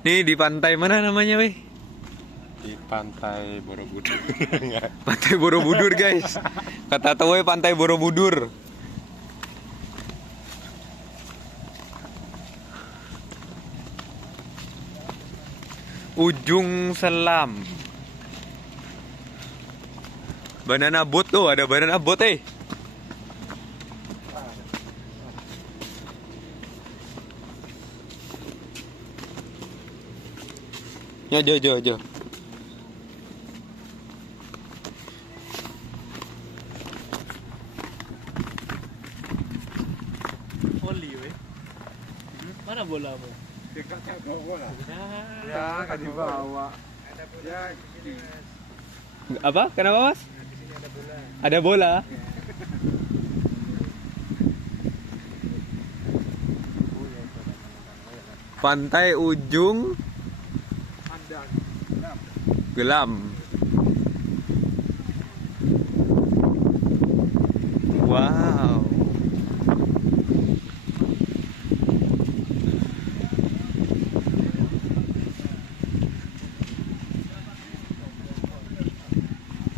Nih di pantai mana namanya, weh? Di pantai Borobudur. Pantai Borobudur, guys. Kata Towe Pantai Borobudur. Ujung Selam. Banana boat tuh, ada banana boat, eh. Ya, jo. Voli, weh. Mana bolamu? Ya, kan dibawa. Apa? Kenapa, Mas? Ada bola. Pantai Ujung Gelam. Wow.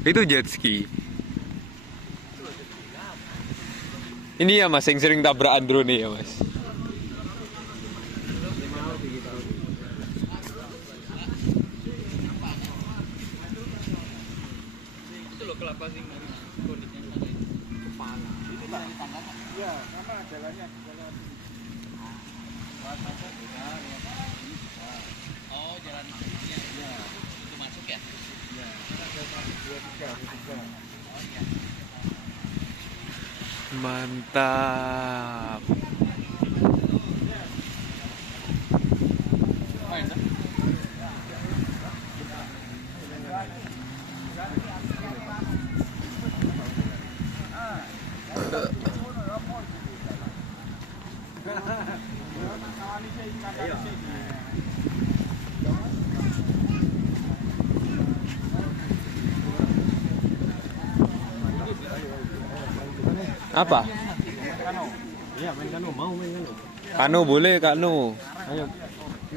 Itu jet ski. Ini ya Mas yang sering tabrakan drone ya Mas. Itu loh kelapa sing kondisinya kepala. Itu Pak di tangga. Iya, sama jalannya jalan. Oh, jalan masuknya. Iya. Itu masuk ya? Iya. Ada 1 2 3. Oh iya. Mantap. Apa? Iya, main kano, mau main kano. Kano boleh, kano. Ayo.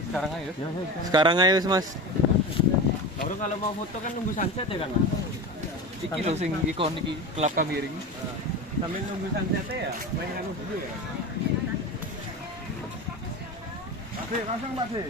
Sekarang ayo. Sekarang ayo Mas. Baru kalau mau foto kan nunggu sunset ya kan? Iki lho sing ikon iki kelapa miring. Sambil nunggu sunset ya, main kano dulu ya. Masih, langsung masih.